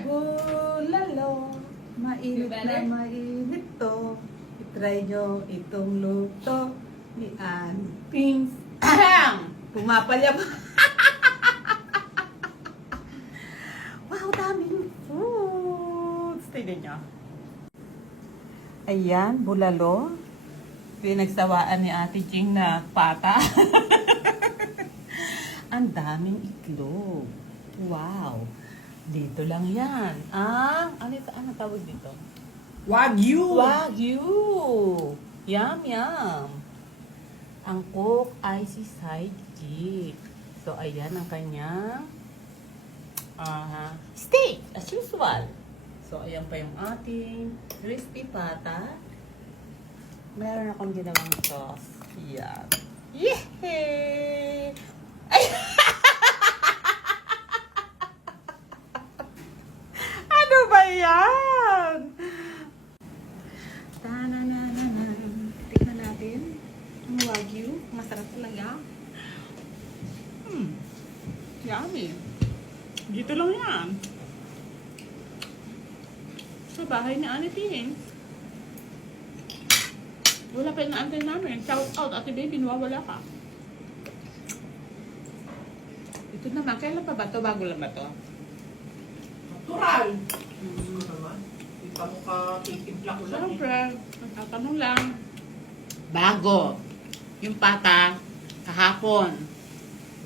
Bulalo, mainit na mainit to. I-try nyo itong luto ni Auntie. Pumapalya pa. Wow, daming foods. Tignan nyo. Ayan, bulalo. Pinagsawaan ni Ate Ching na pata. Ang daming itlog. Wow. Dito lang yan. Ano tawag dito? Wagyu! Wagyu! Yum, yum. Ang Coke Icy Side Chick. So, ayan ang kanyang steak, as usual. So, ayan pa yung ating crispy pata. Meron akong ginawang sauce. Yan. Yehey! Ay! Ano ba yan? Tananananan. Tignan natin. Ang wagyu. Masarap talaga. Yummy. Dito lang yan. Sa bahay ni Ate Ting. Wala pa yung naantay namin. Shout out, Ate Baby, nawawala ka. Ito naman, kailan pa ba ito? Bago lang ba ito? Natural! Ano naman? Hindi pa mo ka titimpla ko lang eh. Siyempre, magtatanong lang. Bago. Yung pata, kahapon.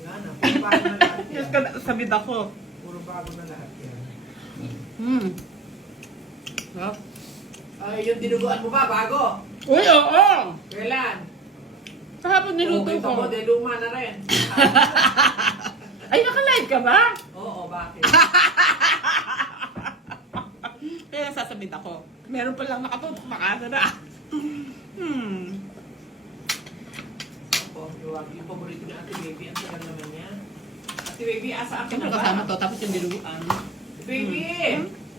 Yan na, puro bago na lahat yan. Yes, sabid ako. Puro bago na lahat yan. Sarap. Ay, yung dinuguan mo ba, bago? Uy, oo! Kailan? Kahapon niluto Kita mo, ko. dahil luma na rin. Ay, naka-live ka ba? Oo, bakit? Kaya sasabit ako. Meron pa lang nakatutok, makasa na. Ako, yung paborito ni Ate Baby, ang sarap naman niya. Ate Baby, asa akin Siyempre na ba? kasama to, tapos yung diluguan. Baby!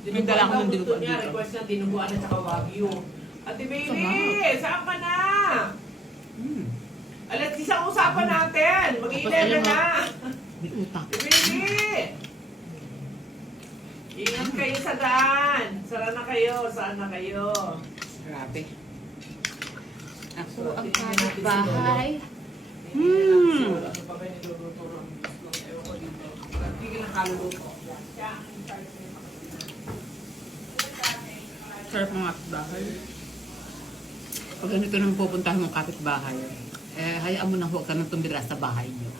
May dala ko ng gusto dinuguan niya, dito. request na dinuguan at saka wagyu. Ate Baby, saan ka na? Alas, isang usapan natin. Mag-11 na. May utak. Ate Baby! Ingat kayo sa daan. Saan na kayo? Grabe. Ako So, ang tingnan natin si kapitbahay. Ano pa ba niluluto ron? Ewan ko dito. Tigil ang kaluluto. Siya ang in-charge niya. Sarap mga kapitbahay. Pag ganito nang pupuntahan mong kapitbahay, hayaan mo na huwag ka nang tumira sa bahay niyo.